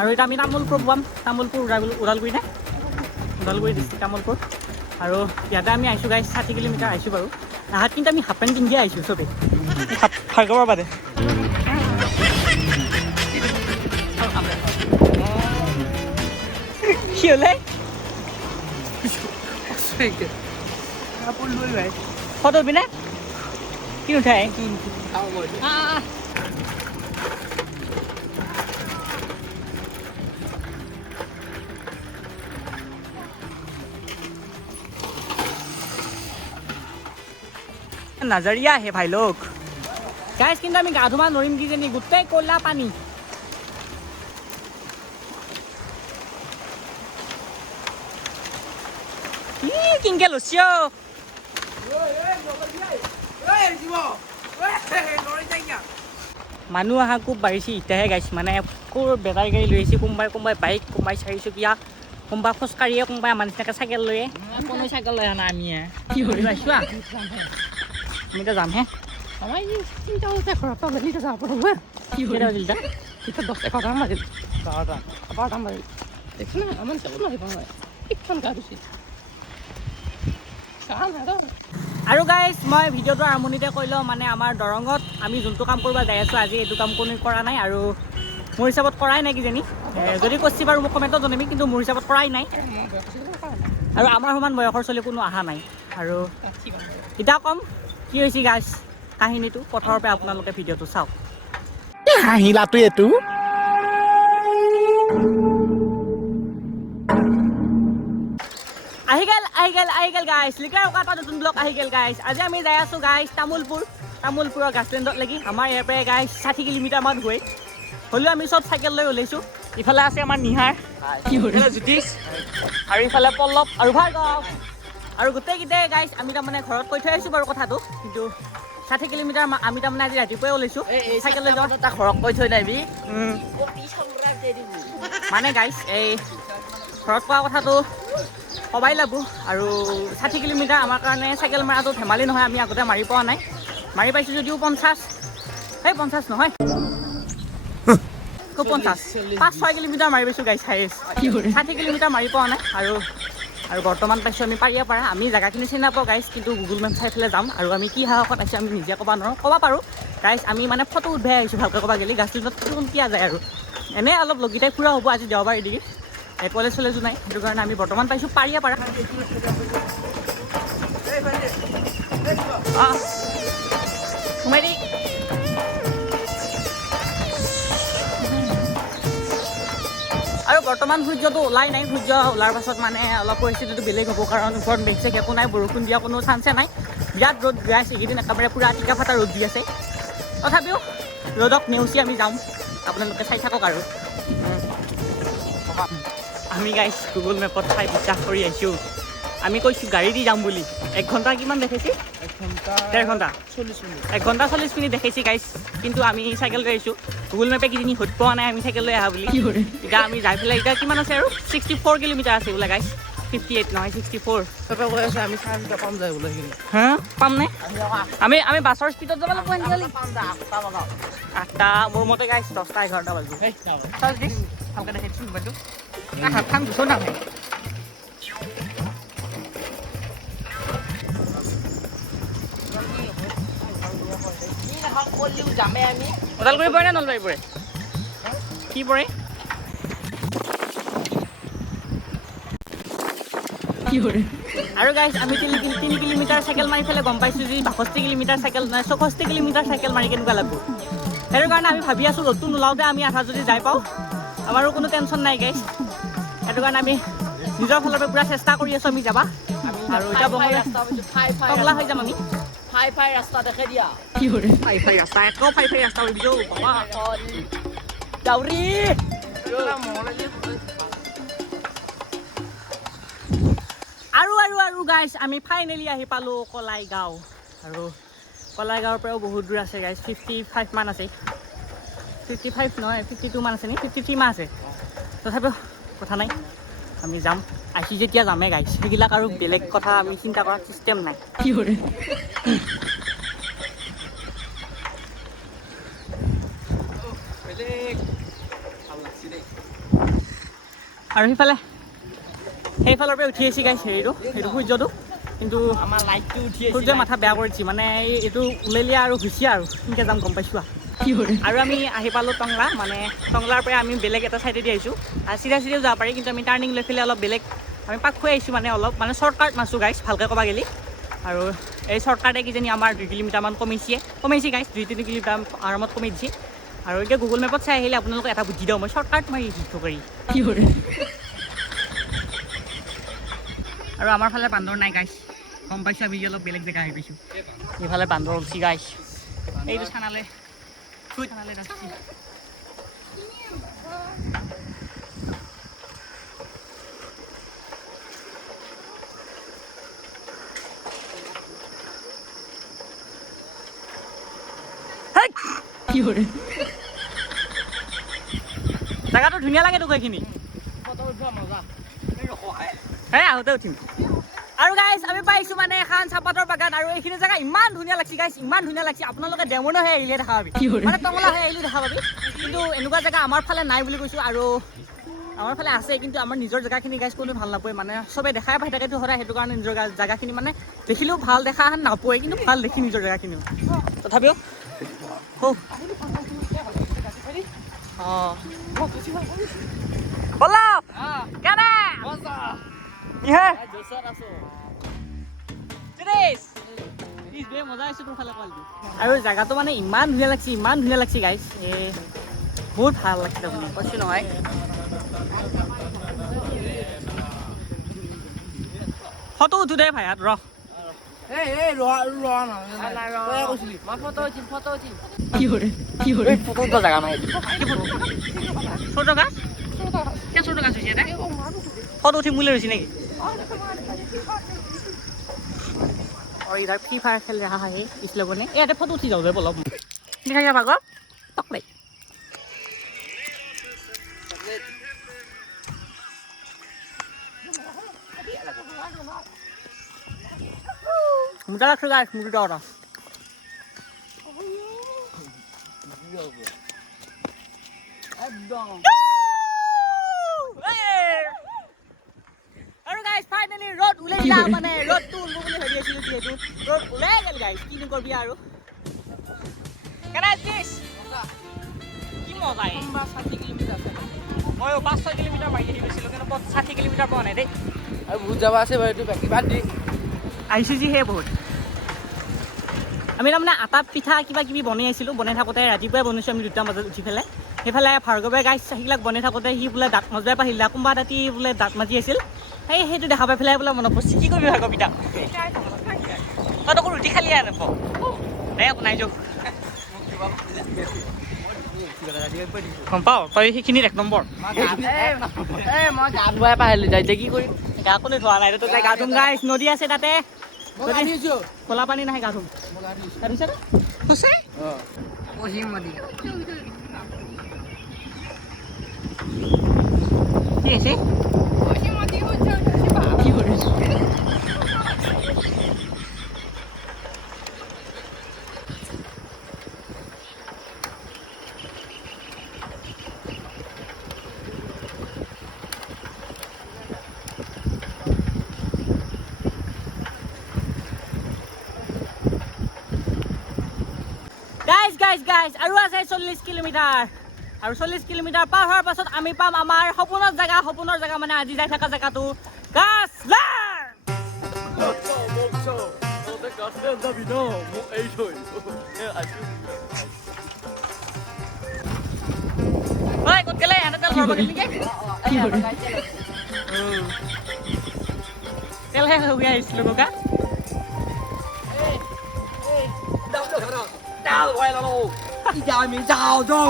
আৰু এটা আমি তামোলপুৰ পাম তামোলপুৰ ওদালগুৰি নে ওদালগুৰি ডিষ্ট্ৰিক্ট তামোলপুৰ আৰু ইয়াতে আমি আহিছোঁ গাইছ 60 কিলোমিটাৰ আহিছোঁ বাৰু আহাত কিন্তু আমি হাফ পেণ্ট পিন্ধি আহিছোঁ চবেই ভাৰ্গৱৰ বাদে কি হ'লে ফটো উঠবি নে কি উঠাই नजरिया है भाई लोग गाइस কিন্তু আমি গা ধুমা নৰিম কিজানি গোটেই কলা পানী কিংকে লছিও মানুহ আহা খুব বাঢ়িছে ইটাহে গাইছ মানে ক'ৰ বেটাৰী গাড়ী লৈ আহিছে কোনোবাই বাইক কোনোবাই চাৰিচকীয়া কোনোবাই খোজকাঢ়িয়ে কোনোবাই আমাৰ নিচিনাকৈ চাইকেল লৈয়ে কোনো চাইকেল লৈ আনা আমি কি কৰি পাইছোঁ আমি তো যাম হে আমাৰ এই চিন্তা হচ্ছে ঘৰৰ পৰা বেলিতে যাব পাৰোঁ কি কেইটা বাজিল তা এতিয়া 10-11 বাজিল 12টা বাজিল দেখছ না আমাৰ চাবলৈ আহিব নহয় একদম গা ধুছি আৰু গাইজ মই ভিডিঅ'টো আৰম্ভণিতে কৈ লওঁ মানে আমাৰ দৰঙত আমি যোনটো কাম কৰিব যাই আছোঁ আজি এইটো কাম কোনো কৰা নাই আৰু মোৰ হিচাপত কৰাই নাই কিজানি যদি কৈছি বাৰু মোক কমেণ্টত জনাবি কিন্তু মোৰ হিচাপত কৰাই নাই আৰু আমাৰ সমান বয়সৰ চলি কোনো অহা নাই আৰু এতিয়া কম কি হৈছে গাইজ কাহিনীটো পথৰৰ পৰা আপোনালোকে ভিডিঅ'টো চাওক হাঁহিলাটো এইটো আহি গেল গাইজ লিকাৰ এটা নতুন ব্লগ আহি গেল গাইজ আজি আমি যাই আছোঁ গাইজ তামোলপুৰৰ গাছলেণ্ডত লাগি আমাৰ ইয়াৰ পৰা গাইজ 60 কিলোমিটাৰমান গৈ হ'লেও আমি চব চাইকেল লৈ ওলাইছোঁ ইফালে আছে আমাৰ নিহাৰ ইফালে জ্যোতিষ আৰু ইফালে পল্লৱ আৰু ভাৰ্গৱ আৰু গোটেইকেইটাই গাইজ আমি তাৰমানে ঘৰত কৈ থৈ আহিছোঁ বাৰু কথাটো কিন্তু 60 কিলোমিটাৰ আমি তাৰমানে আজি ৰাতিপুৱাই ওলাইছোঁ চাইকেল লৈ যাওঁ তাক ঘৰত কৈ থৈ নাহিবি মানে গাইজ এই ঘৰত কোৱা কথাটো সবাই লাগব আৰু 60 কিলোমিটাৰ আমাৰ কাৰণে চাইকেল মাৰাটো ধেমালি নহয় আমি আগতে মাৰি পোৱা নাই মাৰি পাইছোঁ যদিও 50 নহয় 5-6 কিলোমিটাৰ মাৰি পাইছোঁ গাইজ হাইষ্ট 60 কিলোমিটাৰ মাৰি পোৱা নাই আৰু বৰ্তমান পাইছোঁ আমি পাৰিয়া পাৰা আমি জেগাখিনি চিনি নাপাওঁ গাইজ কিন্তু গুগল মেপ চাই পেলাই যাম আৰু আমি কি সাহসত আহিছোঁ আমি নিজে ক'ব নোৱাৰোঁ ক'ব পাৰোঁ গাইজ আমি মানে ফটো উঠাই আহিছোঁ ভালকৈ ক'ব গ'লে গাছটোত ফটো কিয়া যায় আৰু এনেই অলপ লগিটাই ফুৰা হ'ব আজি দেওবাৰ এদিকে কলেজ চলেজো নাই সেইটো কাৰণে আমি বৰ্তমান পাইছোঁ পাৰিয়া পাৰা সোমাই দি আৰু বৰ্তমান সূৰ্যটো ওলাই নাই সূৰ্য ওলাৰ পাছত মানে অলপ পৰিস্থিতিটো বেলেগ হ'ব কাৰণ ওপৰত মেঘ চেঘ একো নাই বৰষুণ দিয়া কোনো চান্সে নাই বিৰাট ৰ'দ দি আছে এইকেইদিন একেবাৰে পূৰা টিকা ফটা ৰ'দ দি আছে তথাপিও ৰ'দক নেওচি আমি যাওঁ আপোনালোকে চাই থাকক আৰু আমি গাইছ গুগল মেপত চাই বিশ্বাস কৰি আহিছোঁ আমি কৈছোঁ গাড়ী দি যাম বুলি 1 ঘণ্টা কিমান দেখাইছে 1.5 ঘণ্টা 1 ঘণ্টা 40 মিনিট দেখাইছে গাইছ কিন্তু আমি চাইকেল লৈ আহিছোঁ গুগল মেপে কিজানি হত পোৱা নাই আমি চাইকেল লৈ আহা বুলি এতিয়া আমি যাই পেলাই এতিয়া কিমান আছে আৰু 64 কিলোমিটাৰ আছে বোলে গাইছ 58 নহয় 64 চবে কৈ আছে আমি 4 পাম যায় বোলে হা পাম নে আমি বাছৰ স্পীডত যাব লাগিব আজিকালি 8টা মোৰ মতে গাইছ 10টা 11টা বাজিব ভালকৈ দেখাইছোঁ মোবাইলটো হাতখন দুচো না ওদালগুৰি পৰে নে নলবাৰী পৰে কি পৰে আৰু গাইজ আমি 3 কিলোমিটাৰ চাইকেল মাৰি পেলাই গম পাইছোঁ যে 62 কিলোমিটাৰ চাইকেল 64 কিলোমিটাৰ চাইকেল মাৰি কেনেকুৱা লাগিব সেইটো কাৰণে আমি ভাবি আছোঁ ৰ'দটো নোলাওঁতে আমি আধা যদি যাই পাওঁ আমাৰো কোনো টেনশ্যন নাই গাইজ সেইটো কাৰণে আমি নিজৰ ফালৰ পৰা পূৰা চেষ্টা কৰি আছোঁ আমি যাবা আৰু এতিয়া টংলা হৈ যাম আমি ফাই ৰাস্তা দেখে দিয়া ফাই ৰাস্তা একো ফাই ৰাস্তা হৈ যাওঁ বাবা দাউৰি আৰু গাইজ আমি ফাইনেলি আহি পালোঁ কলাইগাঁও আৰু কলাইগাঁৱৰ পৰাও বহুত দূৰ আছে গাইজ 55 মান আছে 55 নহয় 52 মান আছে নি 53 মান আছে তথাপিও কথা নাই আমি যাম আহি যেতিয়া যামে গাইজ সেইবিলাক আৰু বেলেগ কথা আমি চিন্তা কৰাৰ চিষ্টেম নাই আৰু সেইফালৰ পৰা উঠি আহিছে গাইছ সেইটো সূৰ্যটো কিন্তু আমাৰ লাইটটো উঠি আহিছে সূৰ্যই মাথা বেয়া কৰিছে মানে এইটো ওলেলিয়া আৰু হুচিয়া আৰু কেনেকৈ যাম গম পাইছোঁ আৰু আমি আহি পালোঁ টংলা মানে টংলাৰ পৰা আমি বেলেগ এটা ছাইডেদি আহিছোঁ আৰু চিধাও যাব পাৰি কিন্তু আমি টাৰ্ণিং লৈ পেলাই অলপ বেলেগ আমি পাক খুৱাই আহিছোঁ মানে অলপ মানে শ্বৰ্টকাট মাৰছোঁ গাইছ ভালকৈ ক'বা গেলি আৰু এই শ্বৰ্টকাটে কিজানি আমাৰ 2 কিলোমিটাৰমান কমিছে গাইছ 2-3 কিলোমিটাৰ আৰামত কমি দিছে আৰু এতিয়া গুগল মেপত চাই আহিলে আপোনালোকক এটা বুদ্ধি দিওঁ মই শ্বৰ্টকাট মাৰি শিকিব পাৰি আৰু আমাৰ ফালে বান্দৰ নাই গাইছ গম পাইছোঁ আমি অলপ বেলেগ জেগা আহি পাইছোঁ এইফালে বান্দৰ উঠি গাইছ এইটো থানালে যাচ্ছি জেগাটো ধুনীয়া লাগে তোক এইখিনি আহোঁতে উঠিম আৰু গাইছ আমি পাইছোঁ মানে এখন চাহপাতৰ বাগান আৰু এইখিনি জেগা ইমান ধুনীয়া লাগিছে গাইছ ইমান ধুনীয়া লাগিছে আপোনালোকে ডেমনো হৈ আহিলে দেখা পাবি মানে টংলা হৈ আহিলে দেখা পাবি কিন্তু এনেকুৱা জেগা আমাৰ ফালে নাই বুলি কৈছোঁ আৰু আমাৰ ফালে আছে কিন্তু আমাৰ নিজৰ জেগাখিনি গাইছ কোনো ভাল নাপায় মানে চবে দেখাই পাই থাকেতো সদায় সেইটো কাৰণে নিজৰ জেগাখিনি মানে দেখিলেও ভাল দেখা নাপায় কিন্তু ভাল দেখি নিজৰ জেগাখিনিও তথাপিও আৰু জেগাটো মানে ইমান ধুনীয়া লাগিছে গাইছ বহুত ভাল লাগিছে আপুনি কৈছোঁ নহয় ফটো উঠো দে ভাই ৰ ফটো উঠি মোলৈ ৰৈছে নেকি और इधर फ्री फायर खेल रहा है इस लोगों ने ये फोटो उठी जाओ बोलो दिखा क्या भागो पकड़े मुझे लग रहा है मुझे डर रहा আৰু গাইস ফাইনালি রোড উলাইলা মানে রোড টু উলবো বুলি ভাবি আছিলো যেহেতু রোড উলাই গেল গাইস কি করবি আৰু কেনে দিস কি মজা এই 60 কিলোমিটাৰ মই 5-6 কিলোমিটাৰ মাৰি আহি গৈছিলো কিন্তু 60 কিলোমিটাৰ পোৱা নাই দেই আৰু বহুত যাবা আছে বাইটো বাকি বাদ দি আইছো জি হে বহুত আমি তাৰমানে আটা পিঠা কিবা কিবি বনাই আছিলো বনাই থাকোতে ৰাতিপুৱাই বনাইছো আমি 2টা বজাত উঠি পেলাই সেইফালে ভাৰ্গৱে গাইছ সেইবিলাক বনাই থাকোতে সি বোলে দাঁত মাজবাই পাহিলা কোনোবা ৰাতি বোলে দাঁত মাজি আছিল সেইটো দেখা পাই পেলাই বোলে মনত পৰিছে কি কৰিবি ভাৰ্গৱ পিঠা তই তোক ৰুটি খালি আনপ একো নাই যোগ গম পাওঁ তই সেইখিনিত 1 নম্বৰ মই গা ধুৱাই পাহিলো যাই কি কৰিম গা কোনে ধোৱা নাই তই গা ধুম গাইছ নদী আছে তাতে খোলা পানী নাহে গা ধুম কি আছে গাইজ আৰু আছে 40 কিলোমিটাৰ আৰু 40 কিলোমিটাৰ পাৰ হোৱাৰ পাছত আমি পাম আমাৰ সপোনৰ জেগা মানে আজি যাই থকা জেগাটো গাছলাৰ ঐ ক'ত গেলে এনে তেল ভৰাব গেল নেকি তেলহে হৈ আহিছিলোঁ ককা Đau quay là luôn. Đi chơi miệng sao chứ.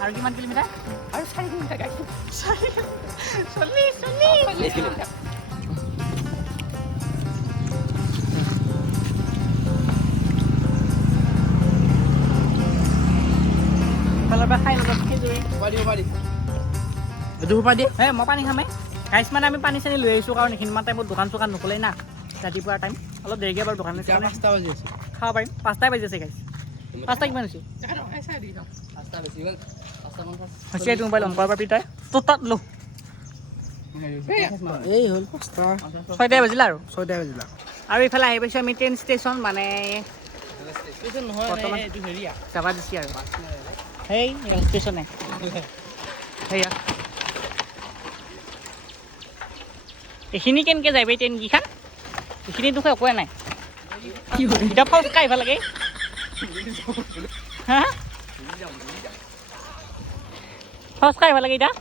Harus gimana kilometer? Harus 4 kilometer guys. Sorry. Kilometer. Kalau pakai lebih kecil. Padi. Betul padi. Mau panik kami? গাইছ মানে আমি পানী চানী লৈ আহিছোঁ কাৰণ এইখিনিমান টাইমত দোকান চোকান নোখোলেই না ৰাতিপুৱাৰ টাইম অলপ দেৰিকৈ বাৰু দোকান খাব পাৰিম 5টাই বাজি আছে গাইছ 5টা কিমান হৈছে হৈছে এইটো মোবাইল অন কৰাৰ পৰা পিতাই তোৰ লো এই হ'ল 5টা 6টাই বাজিলা আৰু 6টাই বাজিলা আৰু ইফালে আহি পাইছোঁ আমি ট্ৰেইন ষ্টেচন মানে নহয় এইটো হেৰিয়া যাবা দিছি আৰু সেই ৰেল ষ্টেচনে সেয়া এইখিনি কেনেকৈ যায় এই ট্ৰেইনকেইখন এইখিনি দুখে একোৱে নাই এতিয়া ফাৰ্ষ্ট কাই ভাল লাগে হা ফাৰ্ষ্ট কাই ভাল লাগে এতিয়া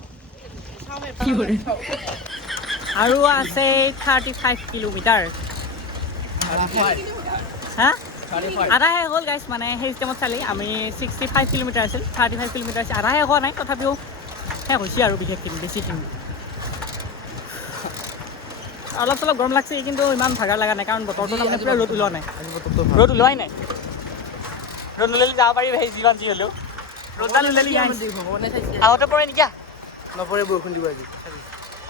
আৰু আছে 35 কিলোমিটাৰ হা আধা শেষ হ'ল গাইছ মানে সেই চিষ্টেমত চালি আমি 65 কিলোমিটাৰ আছিল 35 কিলোমিটাৰ আছিল আধা শেষ হোৱা নাই তথাপিও শেষ হৈছে আৰু বিশেষখিনি বেছিখিনি অলপ চলপ গৰম লাগছে কিন্তু ইমান ভাগৰ লগা নাই কাৰণ বতৰটো তাৰমানে পুৰা ৰ'দ ওলোৱা নাই ৰ'দ ওলোৱাই নাই ৰ'দ ওলালে যাব পাৰি ভাই যিমান যি হ'লেও ৰ'দডাল ওলালি আহোঁতে পৰে নেকি নপৰে বৰষুণ দিব আজি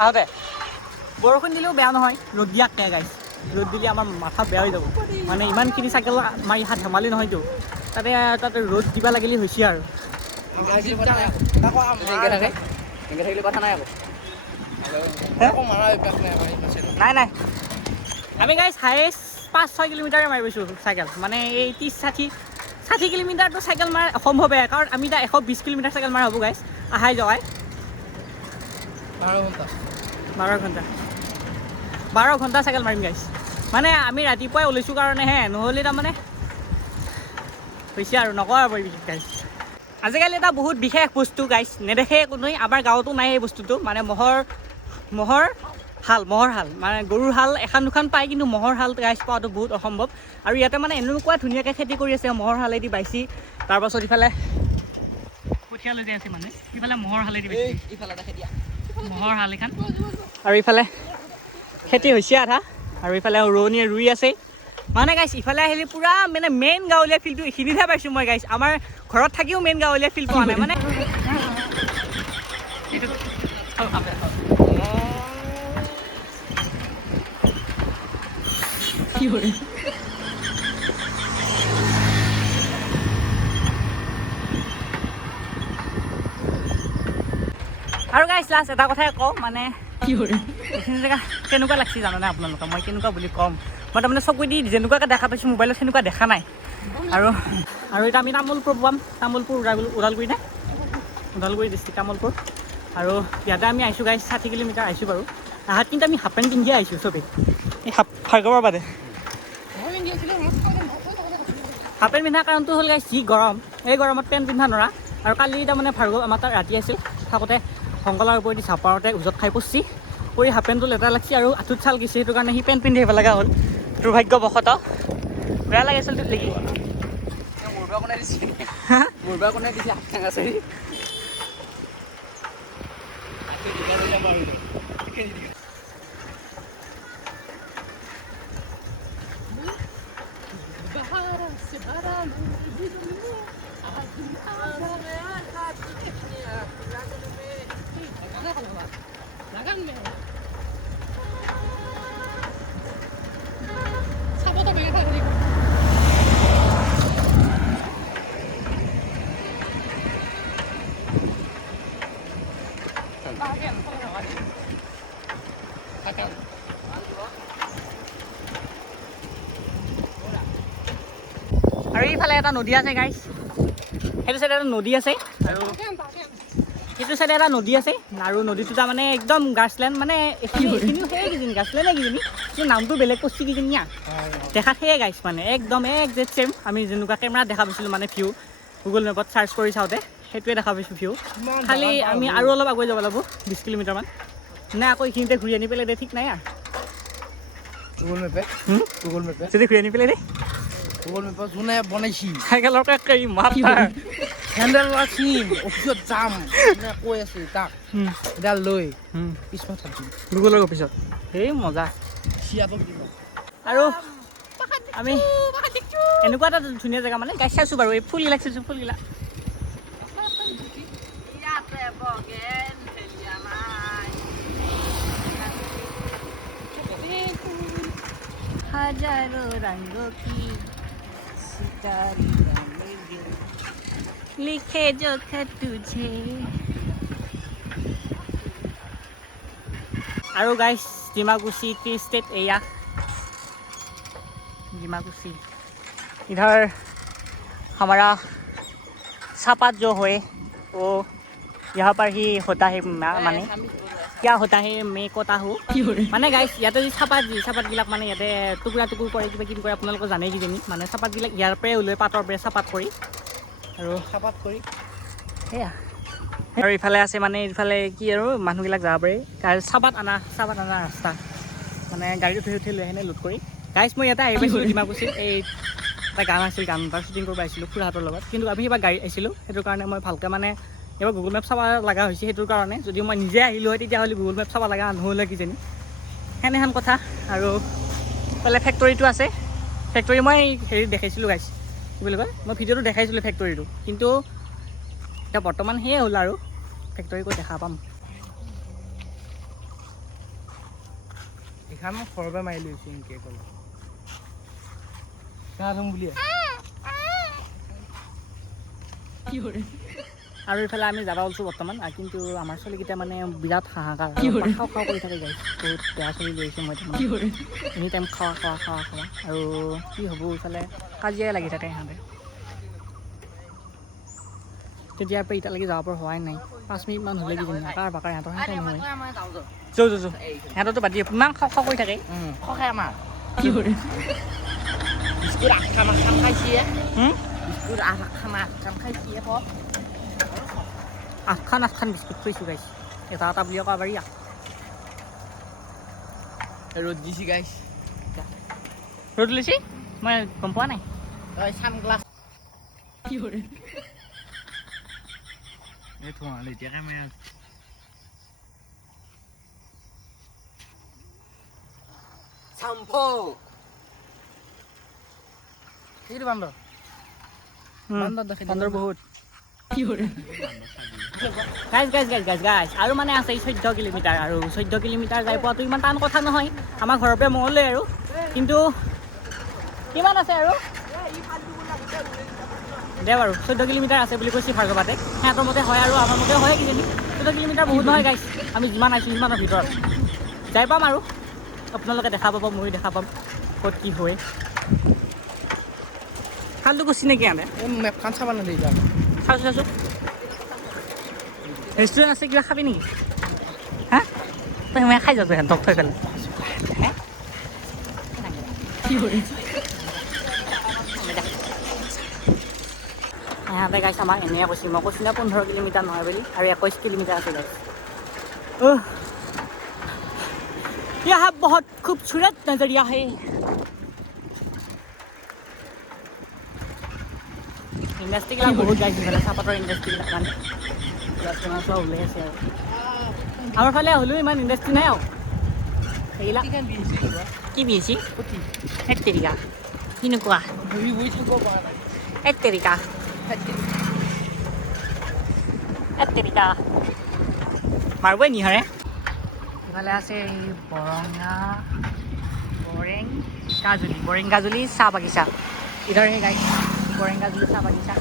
আহোঁতে বৰষুণ দিলেও বেয়া নহয় ৰ'দ দিয়াকৈ গাইছ ৰ'দ দিলে আমাৰ মাথা বেয়া হৈ যাব মানে ইমানখিনি চাইকেল মাৰি হাত ধেমালি নহয়তো তাতে ৰ'দ দিবা লাগিলে হৈছে আৰু কথা নাই নাই নাই আমি গাইছ হায়েষ্ট 5-6 কিলোমিটাৰে মাৰি গৈছোঁ চাইকেল মানে এই 30-60 কিলোমিটাৰটো চাইকেল মাৰা অসম্ভৱে কাৰণ আমি এতিয়া 120 কিলোমিটাৰ চাইকেল মাৰা হ'ব গাইছ আহাই যোৱাই 12 ঘণ্টা চাইকেল মাৰিম গাইছ মানে আমি ৰাতিপুৱাই ওলাইছোঁ কাৰণেহে নহ'লে তাৰমানে হৈছে আৰু নকওঁ আৰু বিশেষ গাইছ আজিকালি এটা বহুত বিশেষ বস্তু গাইছ নেদেখে কোনোৱে আমাৰ গাঁৱতো নাই এই বস্তুটো মানে মহৰ হাল মানে গৰুৰ হাল এখন দুখন পায় কিন্তু মহৰ হাল গাইছ পোৱাটো বহুত অসম্ভৱ আৰু ইয়াতে মানে এনেকুৱা ধুনীয়াকৈ খেতি কৰি আছে মহৰ হালেদি বাইছি তাৰপাছত ইফালে কঠীয়া লৈ যাই আছে মানে ইফালে মহৰ হালেদি বাইছি মহৰ হাল এখন আৰু ইফালে খেতি হৈছে আধা আৰু ইফালে ৰোৱনীয়ে ৰুই আছে মানে গাইছ ইফালে আহিলে পূৰা মানে মেইন গাঁৱলীয়া ফিল্ডটো এইখিনিতহে পাইছোঁ মই গাইছ আমাৰ ঘৰত থাকিও মেইন গাঁৱলীয়া ফিল্ড পোৱা নাই মানে কি কৰে আৰু গাইছ লাষ্ট এটা কথাই কওঁ মানে কি কৰে এইখিনি জেগা কেনেকুৱা লাগছে জানানে আপোনালোকে মই কেনেকুৱা বুলি ক'ম মই তাৰমানে চকুদি যেনেকুৱাকৈ দেখা পাইছোঁ মোবাইলত সেনেকুৱা দেখা নাই আৰু এতিয়া আমি তামোলপুৰ পাম তামোলপুৰ ওদালগুৰি নে ওদালগুৰি ডিষ্ট্ৰিক্ট তামোলপুৰ আৰু ইয়াতে আমি আহিছোঁ গাইছ 60 কিলোমিটাৰ আহিছোঁ বাৰু আহাত কিন্তু আমি হাফ পেণ্ট পিন্ধিয়ে আহিছোঁ চবেই এই ভাৰ্গৱৰ বাদে হাফ পেণ্ট পিন্ধাৰ কাৰণটো হ'ল গাইছ যি গৰম এই গৰমত পেণ্ট পিন্ধা নৰা আৰু কালি তাৰমানে ভাৰ্গৱ আমাৰ তাত ৰাতি আছিল থাকোঁতে শংকলাৰ ওপৰেদি চাপাৰতে উজত খাই পচি পৰি হাফ পেণ্টটো লেতেৰা লাগছি আৰু আঁঠুত চাল গৈছে সেইটো কাৰণে সি পেণ্ট পিন্ধি আহিব লগা হ'ল দুৰ্ভাগ্যবশতঃ বেয়া লাগে আচলতে দেখি আৰু এইফালে এটা নদী আছে গাইছ সেইটো চাইডে এটা নদী আছে আৰু সেইটো চাইডে এটা নদী আছে আৰু নদীটো তাৰমানে একদম গাছলেণ্ড মানে এইখিনিও সেয়ে কিজানি গাছলেণ্ডে কিজানি কিন্তু নামটো বেলেগ কৰিছে কিজানি দেখাত সেয়ে গাইছ মানে একদম একজেক্ট ছেম আমি যেনেকুৱা কেমেৰাত দেখা পাইছিলোঁ মানে ভিউ গুগল মেপত চাৰ্চ কৰি চাওঁতে সেইটোৱে দেখা পাইছোঁ ভিউ খালি আমি আৰু অলপ আগুৱাই যাব লাগিব 20 কিলোমিটাৰমান নে আকৌ এইখিনিতে ঘূৰি আনি পেলাই দে ঠিক নাই আৰু গুগল মেপে যদি ঘূৰি আনি পেলাই দে গুগল মেপত যোনে বনাইছি চাইকেলৰ হেণ্ডেল ৰাখিম অফিচত যাম কৈ আছো তাক এডাল লৈ পিছপা থাকিম গুগলৰ অফিচত সেই মজা আৰু আমি এনেকুৱা এটা ধুনীয়া জেগা মানে গাই চাইছোঁ বাৰু এই ফুলগিলাক চাইছোঁ ফুলগিলা हजारों रंगों की सितारे मिले लिखे जो खत तुझे আৰু guys Dimakuchi tea estate area Dimakuchi इधर हमारा सापात जो है वो यहाँ पर ही होता है माने क्या होता है मैं कता हूँ माने गाइस ইয়াতে যে চাপাতবিলাক মানে ইয়াতে টুকুৰা টুকুৰ কৰে কিবা কিবি কৰে আপোনালোকে জানেই কিজানি মানে চাপাতবিলাক ইয়াৰ পৰাই ওলাই পাতৰ পৰাই চাপাত কৰি আৰু চাপাত কৰি সেয়া আৰু ইফালে আছে মানে ইফালে কি আৰু মানুহবিলাক যাব পাৰে চাপাত আনা ৰাস্তা মানে গাড়ীত উঠি লৈ আহে লোড কৰি গাইছ মই ইয়াতে আহি পাইছিলোঁ ডিমাকুছিত এই এটা গান আছিল গান তাৰ শ্বুটিং কৰিব আহিছিলোঁ খুৰাহঁতৰ লগত কিন্তু আমি এইবাৰ গাড়ীত আহিছিলোঁ সেইটো কাৰণে মই ভালকৈ মানে এইবাৰ গুগল মেপ চাব লগা হৈছে সেইটোৰ কাৰণে যদি মই নিজে আহিলোঁ হয় তেতিয়াহ'লে গুগল মেপ চাব লগা নহ'লে কিজানি সেনেহেন কথা আৰু এইফালে ফেক্টৰীটো আছে ফেক্টৰী মই হেৰি দেখাইছিলোঁ গাইছ কি বুলি কয় মই ভিডিঅ'টো দেখাইছিলোঁ ফেক্টৰীটো কিন্তু এতিয়া বৰ্তমান সেয়ে হ'ল আৰু ফেক্টৰী ক'ত দেখা পাম এইখন মই ঘৰৰ পৰা মাৰি লৈছোঁ এনেকৈ ক'লে কাম বুলি আৰু এইফালে আমি যাব ওলছোঁ বৰ্তমান কিন্তু আমাৰ ছোৱালীকেইটা মানে বিৰাট হাহাকাৰ খাওঁ খাওঁ কৰি থাকে গাইছ বহুত বেয়া চলি লৈ আহিছোঁ মই এনি টাইম খাৱা আৰু কি হ'ব এইফালে কাজিয়াই লাগি থাকে সিহঁতে তেতিয়াৰ পৰা এতিয়ালৈকে যাব পৰা হোৱাই নাই 5 মিনিটমান হ'লে কিজানি আকাৰ বাকাৰ সিহঁতৰ সেনেকৈ নহয় যৌ সিহঁতৰতো বাদ দিয়ে ইমান খাওঁ কৰি থাকে খখাই আমাৰ বিস্কুট আঠখান খাইছে বিস্কুট আঠখান খাইছে আঠখন বিস্কুট খুৱাইছোঁ গাইছ এটা বুলি ক'ব পাৰি ৰ'দ দিছে গাইছ ৰ'দ লৈছে মই গম পোৱা নাই চানগ্লাছ এই থোৱা এতিয়া কেমেৰা চাম্পো এইটো বান্দৰ বান্দৰ বহুত গাইছ আৰু মানে আছে 14 কিলোমিটাৰ আৰু 14 কিলোমিটাৰ যাই পোৱাটো ইমান টান কথা নহয় আমাৰ ঘৰৰ পৰা মঙললৈ আৰু কিন্তু কিমান আছে আৰু দে বাৰু 14 কিলোমিটাৰ আছে বুলি কৈছে ভাৰ্গৱাতে সিহঁতৰ মতে হয় আৰু আমাৰ মতে হয় কিজানি 14 কিলোমিটাৰ বহুত নহয় গাইছ আমি যিমান আহিছোঁ সিমানৰ ভিতৰত যাই পাম আৰু আপোনালোকে দেখা পাব ময়ো দেখা পাম ক'ত কি হয় খালটো গৈছি নেকি আনে মেপখন চাব নালাগে যাম চাইছোঁ ৰেষ্টুৰেণ্ট আছে কিবা খাবি নেকি হা তই মই খাই যাবি দগ থৈ পেলাই সিহঁতে গাইছ আমাক এনেকৈ কৈছে মই কৈছোঁ না 15 কিলোমিটাৰ নহয় বুলি আৰু 21 কিলোমিটাৰ আছে গাইছ यहाँ बहुत खूबसूरत नजरिया है ইণ্ডাষ্ট্ৰিবিলাক বহুত গাইছে মানে চাহপাতৰ ইণ্ডাষ্ট্ৰিবিলাক কাৰণে চোৱা ওলাই আছে আৰু আমাৰ ফালে হ'লেও ইমান ইণ্ডাষ্ট্ৰি নাই আৰু সেইবিলাক কি বিছি এক তেৰিকা কেনেকুৱা এক তেৰিকা মাৰিবই নিহাৰে ইফালে আছে এই বৰেং কাজুলি চাহ বাগিচা ইধৰ সেই গাই বৰেং কাজুলি চাহ বাগিচা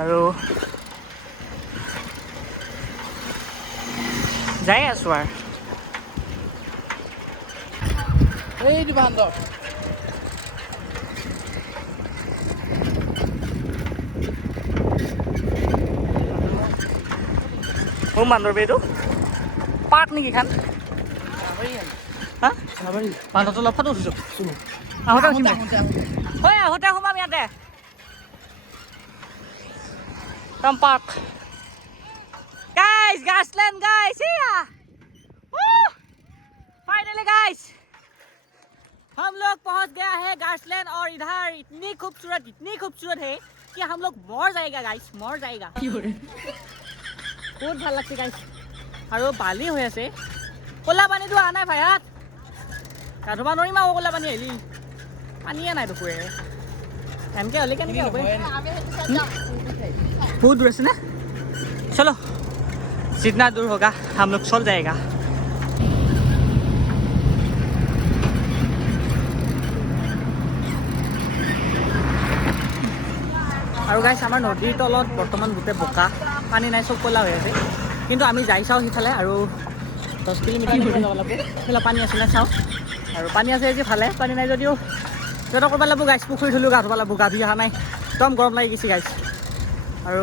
আৰু যাই আছোঁ আৰু এইটো বান্দৰ মোৰ বান্দৰ এইটো পাৰ্ক নেকি খান হা বান্দৰটো অলপ ফটো উঠিছোঁ আহোঁতে উঠিম হয় আহোঁতে সোমাম ইয়াতে Tom Park. Guys, Gasland guys, here. Woo! Finally guys, हम लोग पहुंच गया है गार्सलैंड और इधर इतनी खूबसूरत है कि हम लोग मर जाएगा गाइस मर जाएगा बहुत ভাল লাগছে गाइस আৰু বালি হৈ আছে কোলা পানীটো আনা ভাইহাত কাঠবা নৰিম আৰু কোলা পানী হেলি পানীয়ে নাই দুপৰে এনেকৈ হ'লে কেনেকৈ হ'ব बहुत दूर से ना चलो जितना दूर होगा हम लोग चल जाएगा আৰু গাইছ আমাৰ নদীৰ তলত বৰ্তমান গোটেই বোকা পানী নাই চব ক'লা হৈ আছে কিন্তু আমি যাই চাওঁ সিফালে আৰু 10 কিলোমিটাৰ যাব লাগিব সেইফালে পানী আছে নাই চাওঁ আৰু পানী আছে যে ভালে পানী নাই যদিও য'ত কৰিব লাগিব গাইছ পুখুৰীত হ'লেও গা ধুব লাগিব গা ধুই অহা নাই একদম গৰম লাগি গৈছে গাইছ আৰু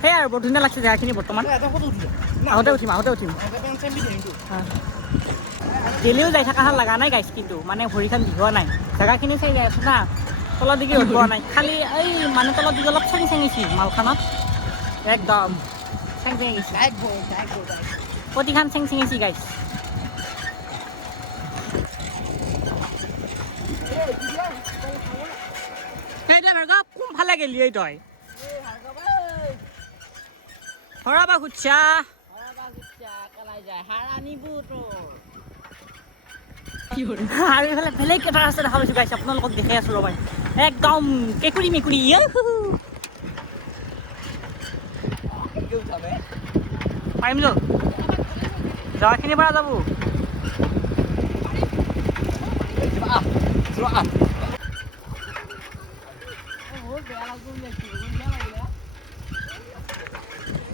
সেয়াই আৰু বৰ ধুনীয়া লাগছে জেগাখিনি বৰ্তমান আহোঁতে উঠিম গেলিও যাই থকা হাল লগা নাই গাইছ কিন্তু মানে ভৰিখন ভিজোৱা নাই জেগাখিনি চাই যাই আছোঁ না তলত দিগি হৈ পোৱা নাই খালি এই মানে তলত দিগি অলপ চেঙি চেঙিছি মালখানত একদম চেং চেঙি গৈছে প্ৰতিখান চেং চেঙিছি গাইছ কোনফালে গেলি তই হৰাবা খুচ্ছা আৰু এইফালে বেলেগ এটা ৰাস্তা দেখা পাইছোঁ গাইছ আপোনালোকক দেখাই আছোঁ ৰ'বা একদম কেঁকুৰি মেকুৰি পাৰিম যো জেগাখিনিৰ পৰা যাব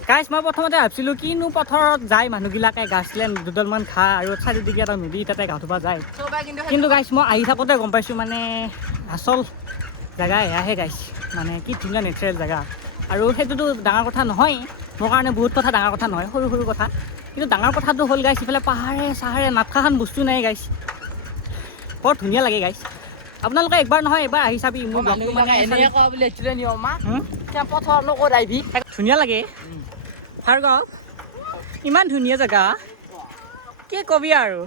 গাইছ মই প্ৰথমতে ভাবিছিলোঁ কিনো পথাৰত যায় মানুহবিলাকে গাছলেণ্ড দুডালমান খা আৰু চাৰিদিকে এটা নদী তাতে গা ধুব যায় কিন্তু গাইছ মই আহি থাকোঁতে গম পাইছোঁ মানে আচল জেগা এয়াহে গাইছ মানে কি ধুনীয়া নেচাৰেল জেগা আৰু সেইটোতো ডাঙৰ কথা নহয় মোৰ কাৰণে বহুত কথা ডাঙৰ কথা নহয় সৰু সৰু কথা কিন্তু ডাঙৰ কথাটো হ'ল গাইছ ইফালে পাহাৰে চাহাৰে নাথাখান বস্তু নাই গাইছ বৰ ধুনীয়া লাগে গাইছ আপোনালোকে একবাৰ নহয় এবাৰ আহি চাবি মোৰ ধুনীয়া লাগে ভাৰ্গৱ ইমান ধুনীয়া জেগা কি কবি আৰু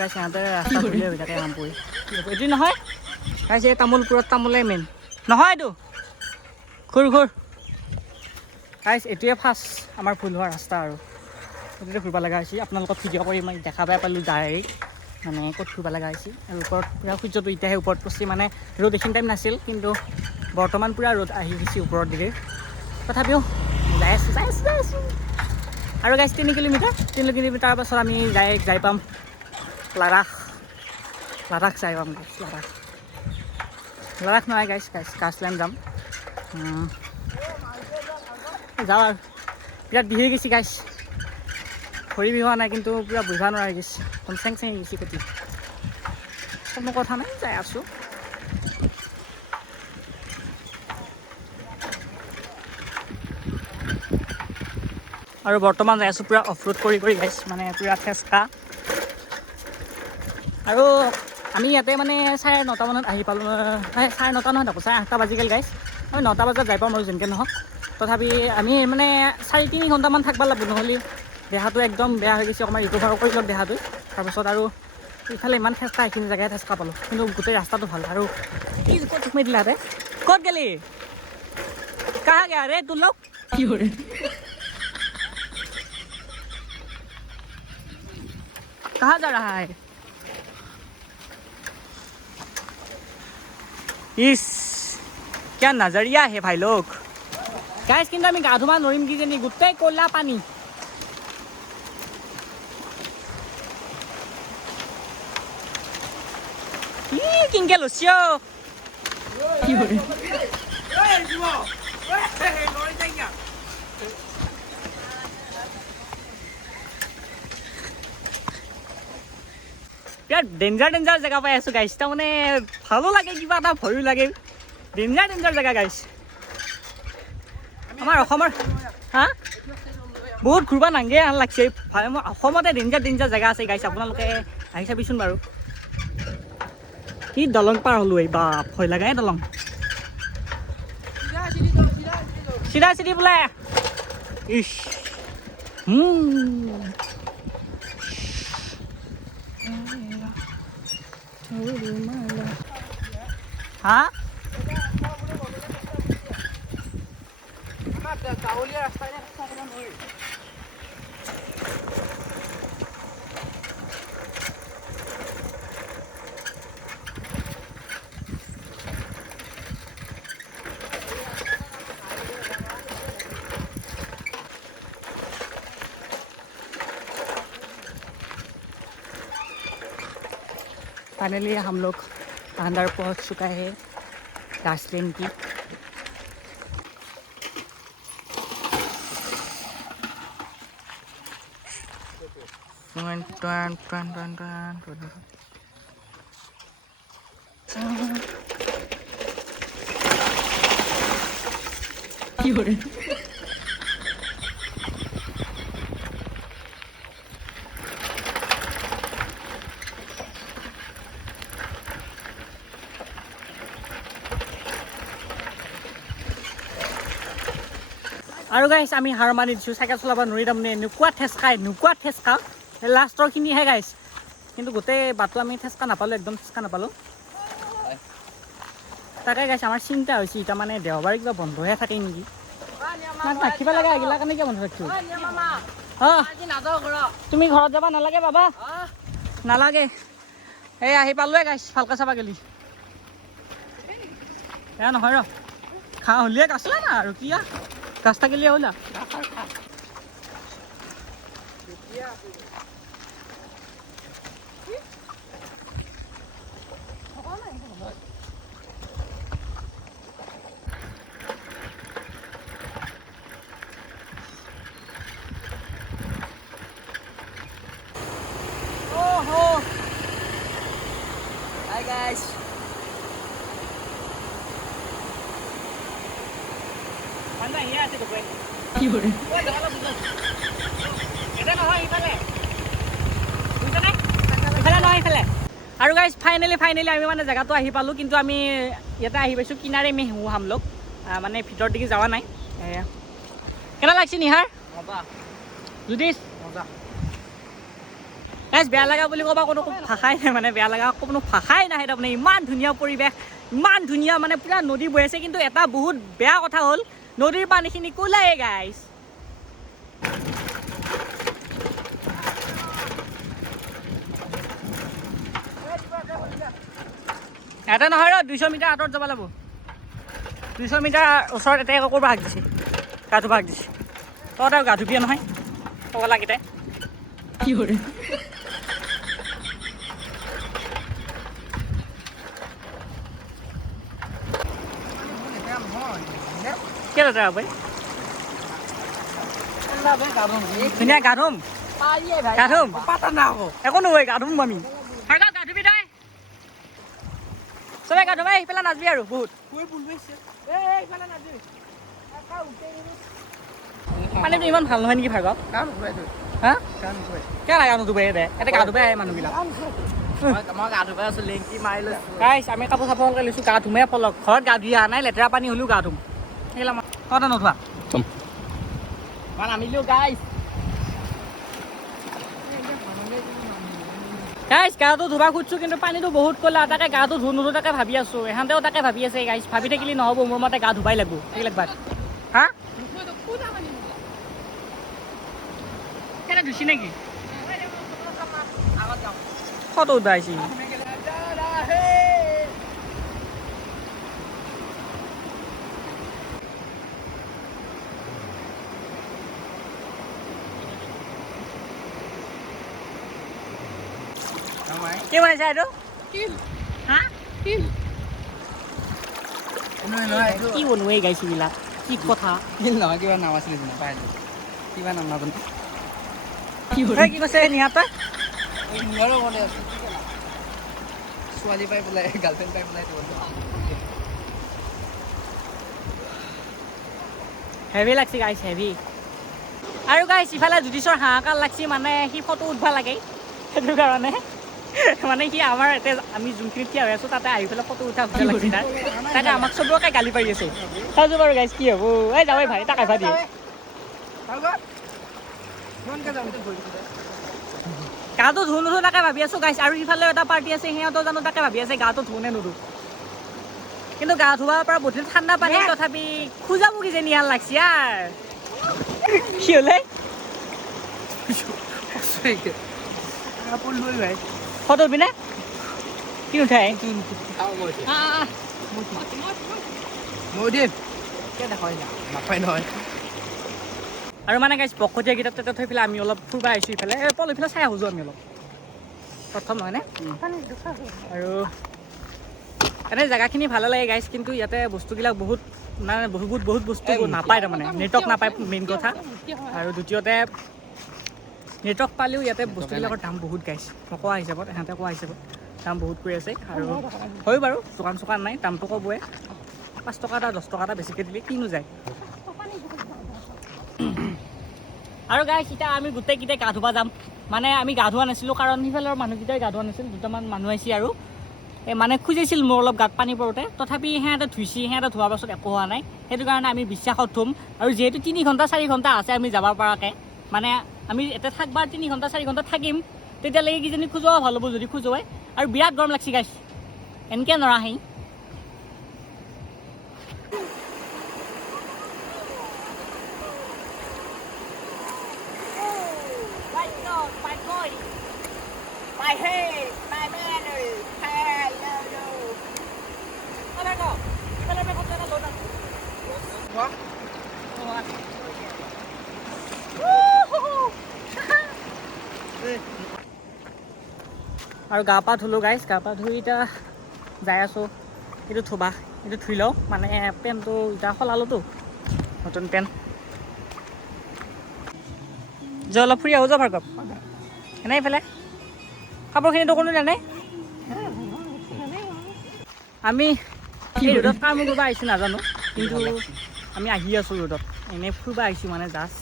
গাইছ সিহঁতে ৰাস্তা ধুনীয়া হৈ থাকে কাম কৰি এইটো নহয় গাইছ এই তামোলপুৰত তামোলে মেইন নহয় এইটো ঘূৰ গাইছ এইটোৱে ফাৰ্ষ্ট আমাৰ ভুল হোৱা ৰাস্তা আৰু সেইটোতে ঘূৰিব লগা হৈছে আপোনালোকক ভিডিঅ' কৰি মই দেখা পাই পালোঁ ডাইৰেক্ট মানে ক'ত ঘূৰিব লগা হৈছে আৰু ওপৰত পূৰা সূৰ্যটো এতিয়াহে ওপৰত পৰছি মানে ৰ'দ এইখিনি টাইম নাছিল কিন্তু বৰ্তমান পূৰা ৰ'দ আহি গৈছে ওপৰত দিগে তথাপিও যাই আছোঁ আৰু গাইছ 3 কিলোমিটাৰ পাছত আমি যাই পাম লাডাখ যাই পাম গাইছ লাডাখ নহয় গাইছ কাছলেণ্ড যাম যাওঁ আৰু বিৰাট বিহি গৈছে গাইছ ভৰি বিহুৱা নাই কিন্তু পূৰা বুঢ়া নোৱাৰি গৈছে একদম চেং চেঙি গৈছে কটি কোনো কথা নাই যাই আছোঁ আৰু বৰ্তমান যাই আছোঁ পূৰা অফ ৰোড কৰি গাইছ মানে পূৰা ঠেচকা আৰু আমি ইয়াতে মানে 9:30 মানত আহি পালোঁ 9:30 নহয় তাকো 8:30 বাজি গ'ল গাইছ আমি 9টা বজাত যাই পাম আৰু যেনেকৈ নহওক তথাপি আমি মানে 4-3 ঘণ্টামান থাকিব লাগিব নহ'লে দেহাটো একদম বেয়া হৈ গৈছে অকণমান ৰিকভাৰ কৰি লওক দেহাটো তাৰপিছত আৰু ইফালে ইমান ঠেচকা এইখিনি জেগাই ঠেচকা পালোঁ কিন্তু গোটেই ৰাস্তাটো ভাল আৰু কি ক'ত সোমাই দিলাতে ক'ত গেলি কাহা গেয়া ৰে তোৰ লগ কি কৰে कहाँ जा रहा है इस क्या नजरिया है भाई लोग गाइस কিন্তু আমি গা ধুবা নৰিম কি জানি গোটেই কলা পানী কিংকে লছিও কি হয় বিৰাট ডেঞ্জাৰ জেগা পাই আছোঁ গাইছ তাৰমানে ভালো লাগে কিবা এটা ভয়ো লাগে ডেঞ্জাৰ জেগা গাইছ আমাৰ অসমৰ হা বহুত ঘূৰিব নাংগে আন লাগছে অসমতে ডেঞ্জাৰ জেগা আছে গাইছ আপোনালোকে আহি চাবিচোন বাৰু কি দলং পাৰ হ'লো এই বা ভয় লাগাই দলং চিধা বোলে ইছ হা फाइनली हम लोग अंदर पहुंच चुका है গাছলেন কি কি করে আৰু গাইছ আমি হাৰ মানি দিছোঁ চাইকেল চলাব নোৱাৰি তাৰমানে এনেকুৱা ঠেচকা লাষ্টৰখিনিহে গাইছ কিন্তু গোটেই বাটটো আমি ঠেচকা নাপালোঁ একদম ঠেচকা নাপালোঁ তাকে গাইছ আমাৰ চিন্তা হৈছে এতিয়া মানে দেওবাৰে কিবা বন্ধহে থাকে নেকি ৰাখিব লাগে এইগিলা কাৰণে কিয় বন্ধ ৰাখিছোঁ অঁ তুমি ঘৰত যাব নালাগে বাবা নালাগে এই আহি পালোৱে গাইছ ভালকৈ চাবা গেলি এয়া নহয় ৰ খা হ'লিয়ে গাছলা না আৰু কি গাছ থাকিলে হ'লা Hi guys. Mana ya sih gue? কি করে এটা নহয় ইফালে বুজিছানে ইফালে নহয় ইফালে আৰু গাইজ ফাইনেলি আমি মানে জেগাটো আহি পালোঁ কিন্তু আমি ইয়াতে আহি পাইছোঁ কিনাৰে আমি হু হামলোক মানে ভিতৰৰ দিকে যোৱা নাই কেনে লাগছে নিহাৰ যুদিছ গাইজ বেয়া লগা বুলি ক'বা কোনো ভাষাই নাই মানে বেয়া লগা কোনো ভাষাই নাহে তাৰমানে ইমান ধুনীয়া পৰিৱেশ ইমান ধুনীয়া মানে পূৰা নদী বৈ আছে কিন্তু এটা বহুত বেয়া কথা হ'ল নদীৰ পানীখিনি কোলায়ে গাইজ এটা নহয় ৰ 200 মিটাৰ আঁতৰত যাব লাগিব 200 মিটাৰ ওচৰত এটাই আকৌ ভাগ দিছে গা ধুব ভাগ দিছে তহঁতে গা ধুবিয়ে নহয় পগলাকেইটাই কি করে কেলে তই আবে ধুনীয়া গা ধুম একো নহয় গা ধুম আমি গা ধুবি তই চবে গা ধুবাই সিফালে নাচবি আৰু বহুত পানীটো ইমান ভাল নহয় নেকি ভাৰ্গৱ হা কেলা গা নুধুবাই দে এটা গা ধুবাই আহে মানুহবিলাক মই গা ধুবাই আছো লেংকি মাৰি লৈছো গাইছ আমি কাপোৰ চাপৰকৈ লৈছোঁ গা ধুমে পলক ঘৰত গা ধুই অহা নাই লেতেৰা পানী হ'লেও গা ধুম সেইবিলাক তহঁতে নধোৱা নামিলো গাইছ গাইছ গাটো ধুবা খুজিছোঁ কিন্তু পানীটো বহুত ক'লা তাকে গাটো ধুনো তাকে ভাবি আছোঁ এখানতেও তাকে ভাবি আছে গাইছ ভাবি থাকিলে নহ'ব মোৰ মতে গা ধুবাই লাগিব সেইবিলাক বাদ হা কেনে ধুছি নেকি ফটো উঠাইছি কি বনাইছা এইটো হা কি বনোৱাই গাইছে বিলাক কি কথা নহয় কিবা নাম আছিলে পাহৰিলোঁ কিবা নাম নাজানো কি কৈছে নিহাতে ছোৱালী পাই পেলাই গাৰ্লফ্ৰেণ্ড পাই পেলাই হেভি লাগছে গাইছ হেভি আৰু গাইছ ইফালে যুদিছৰ হাহাকাৰ লাগছি মানে সি ফটো উঠবা লাগে সেইটো কাৰণে মানে সি আমাৰ এতিয়া আমি যোনখিনি থিয় হৈ আছোঁ তাতে আহি পেলাই ফটো উঠা উঠা লাগছি তাৰ তাকে আমাক চবকে গালি পাৰি আছে চাইছোঁ বাৰু গাইছ কি হ'ব এই যাবই ভাই তাক আহিবা দিয়ে গাটো ধুও নুধু তাকে ভাবি আছোঁ গাইছ আৰু ইফালেও এটা পাৰ্টি আছে সিহঁতেও জানো তাকে ভাবি আছে গাটো ধুও নে নুধু কিন্তু গা ধুৱাৰ পৰা বটল ঠাণ্ডা পানী তথাপি খোজাব কিজানি ইয়াৰ লাগছি আৰ কি হ'লে ফটো উঠবি নে কি নুঠাই নাপায় নহয় আৰু মানে গাইছ বকতীয়া গীতত তাতে থৈ পেলাই আমি অলপ ফুৰিব আহিছোঁ ইফালে পল ইফালে চাই আহোঁ আমি অলপ প্ৰথম নহয়নে আৰু এনে জেগাখিনি ভালে লাগে গাইছ, কিন্তু ইয়াতে বস্তুবিলাক বহুত মানে বহুত বস্তু নাপায়, তাৰমানে নেটৱৰ্ক নাপায় মেইন কথা। আৰু দ্বিতীয়তে নেটৱৰ্ক পালেও ইয়াতে বস্তুবিলাকৰ দাম বহুত গাইছ, কোৱা হিচাপত ইহঁতে কোৱা হিচাপত দাম বহুত কৈ আছে। আৰু হয় বাৰু দোকান চোকান নাই, দামটো ক'বই 5 টকা এটা 10 টকা এটা বেছিকৈ দিলে কিনো যায়। আৰু গাইছ এতিয়া আমি গোটেইকেইটাই গা ধুব যাম। মানে আমি গা ধোৱা নাছিলোঁ কাৰণ সিফালৰ মানুহকেইটাই গা ধোৱা নাছিল, দুটামান মানুহ আহিছে আৰু মানে খুজিছিল মোৰ অলপ গাত পানী পৰোঁতে, তথাপি সিহঁতে ধুইছে, সিহঁতে ধোৱাৰ পাছত একো হোৱা নাই। সেইটো কাৰণে আমি বিশ্বাসত ধুম। আৰু যিহেতু 3 ঘণ্টা 4 ঘণ্টা আছে আমি যাব পৰাকৈ, মানে আমি এতিয়া থাকবাৰ 3 ঘণ্টা 4 ঘণ্টা থাকিম, তেতিয়ালৈকে কিজানি খোজোৱা ভাল হ'ব যদি খোজোৱাই। আৰু বিৰাট গৰম লাগছে গাইছ, এনেকৈ নৰাহি। আৰু গা পা ধুলোঁ গাইছ, গা পা ধুই এতিয়া যাই আছোঁ। এইটো থবা, এইটো ধুই লওঁ, মানে পেণ্টটো এতিয়া সলালোতো, নতুন পেণ্ট। যে অলপ ফুৰি আহোঁ যা ভাৰ্গৱ, এনেই এইফালে কাপোৰখিনিতো কোনো জানে। আমি ৰ'দত কাম কৰিব আহিছোঁ নাজানো, কিন্তু আমি আহি আছোঁ ৰ'দত, এনেই ফুৰিব আহিছোঁ মানে জাষ্ট।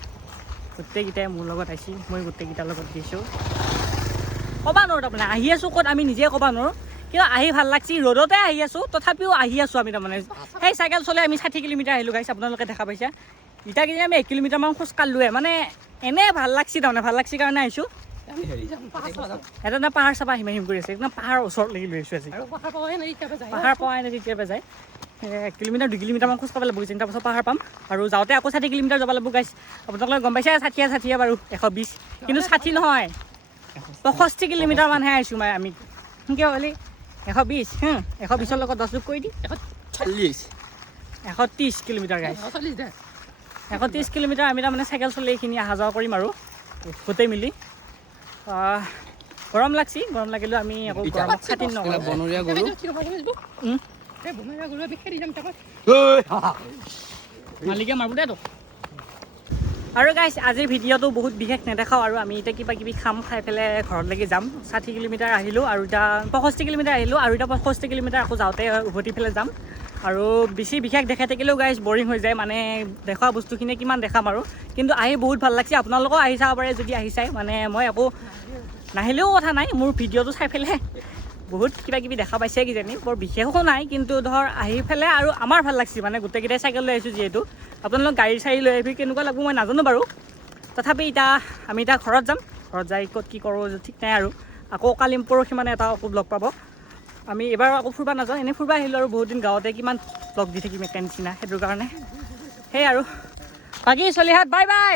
গোটেইকেইটাই মোৰ লগত আহিছোঁ, মই গোটেইকেইটাৰ লগত গৈছোঁ। ক'ব নোৱাৰোঁ তাৰমানে আহি আছোঁ ক'ত, আমি নিজে ক'ব নোৱাৰোঁ। কিন্তু আহি ভাল লাগছি, ৰ'দতে আহি আছোঁ, তথাপিও আহি আছোঁ আমি তাৰমানে। সেই চাইকেল চলাই আমি 60 কিলোমিটাৰ আহিলোঁ গাইছ, আপোনালোকে দেখা পাইছে। এতিয়া কিজানি আমি 1 কিলোমিটাৰমান খোজ কাঢ়লোৱে, মানে এনেই ভাল লাগছি তাৰমানে, ভাল লাগছি কাৰণে আহিছোঁ। এটা না পাহাৰ চাবা আহিম কৰি আছে, একদম পাহাৰৰ ওচৰত লাগি লৈ আহিছোঁ আজি। পাহাৰ পোৱাই নাই তেতিয়াৰ যায়, 1 কিলোমিটাৰ 2 কিলোমিটাৰমান খোজ কাঢ়িব লাগিব, তাৰপাছত পাহাৰ পাম। আৰু যাওঁতে আকৌ 60 কিলোমিটাৰ যাব লাগিব গাইছ। আপোনালোকে গম পাইছে 60 বাৰু 120, কিন্তু 60 নহয় 65 কিলোমিটাৰমানহে আহিছোঁ মানে আমি। সেনেকৈ হ'লে 120, 120ৰ লগত 10 যোগ কৰি দি 130 কিলোমিটাৰ গাইছ। 130 কিলোমিটাৰ আমি তাৰমানে চাইকেল চলাই এইখিনি অহা যোৱা কৰিম আৰু গোটেই মিলি। গৰম লাগছি, গৰম লাগিলেও আমি আকৌ গৰমত খাটিৰ নকৰোঁ। মালিকে মাৰিব দে তোক। আৰু গাইছ আজিৰ ভিডিঅ'টো বহুত বিশেষ নেদেখাওঁ, আৰু আমি এতিয়া কিবা কিবি খাম, খাই পেলাই ঘৰলৈকে যাম। 60 কিলোমিটাৰ আহিলোঁ আৰু এতিয়া 65 কিলোমিটাৰ আহিলোঁ, আৰু এতিয়া 65 কিলোমিটাৰ আকৌ যাওঁতে উভতি পেলাই যাম। আৰু বেছি বিশেষ দেখাই থাকিলেও গাইছ বৰিং হৈ যায়, মানে দেখা বস্তুখিনি কিমান দেখাম আৰু। কিন্তু আহি বহুত ভাল লাগছে, আপোনালোকেও আহি চাব পাৰে যদি আহি চাই, মানে মই একো নাহিলেও কথা নাই, মোৰ ভিডিঅ'টো চাই পেলাই বহুত কিবা কিবি দেখা পাইছে কিজানি, বৰ বিশেষো নাই, কিন্তু ধৰ আহি পেলাই আৰু আমাৰ ভাল লাগছে, মানে গোটেইকেইটাই চাইকেল লৈ আহিছোঁ যিহেতু। আপোনালোক গাড়ী চাড়ী লৈ আহিবি কেনেকুৱা লাগিব মই নাজানো বাৰু, তথাপি আমি এতিয়া ঘৰত যাম। ঘৰত যাই ক'ত কি কৰোঁ ঠিক নাই, আৰু আকৌ কালি পৰহি মানে এটা আকৌ ব্লগ পাব। আমি এবাৰ আকৌ ফুৰিব নাযাওঁ, এনেই ফুৰিব আহিলোঁ আৰু বহুত দিন গাঁৱতে কিমান ব্লগ দি থাকিম একে নিচিনা, সেইটোৰ কাৰণে সেই আৰু বাকী চলিহাত বাই বাই।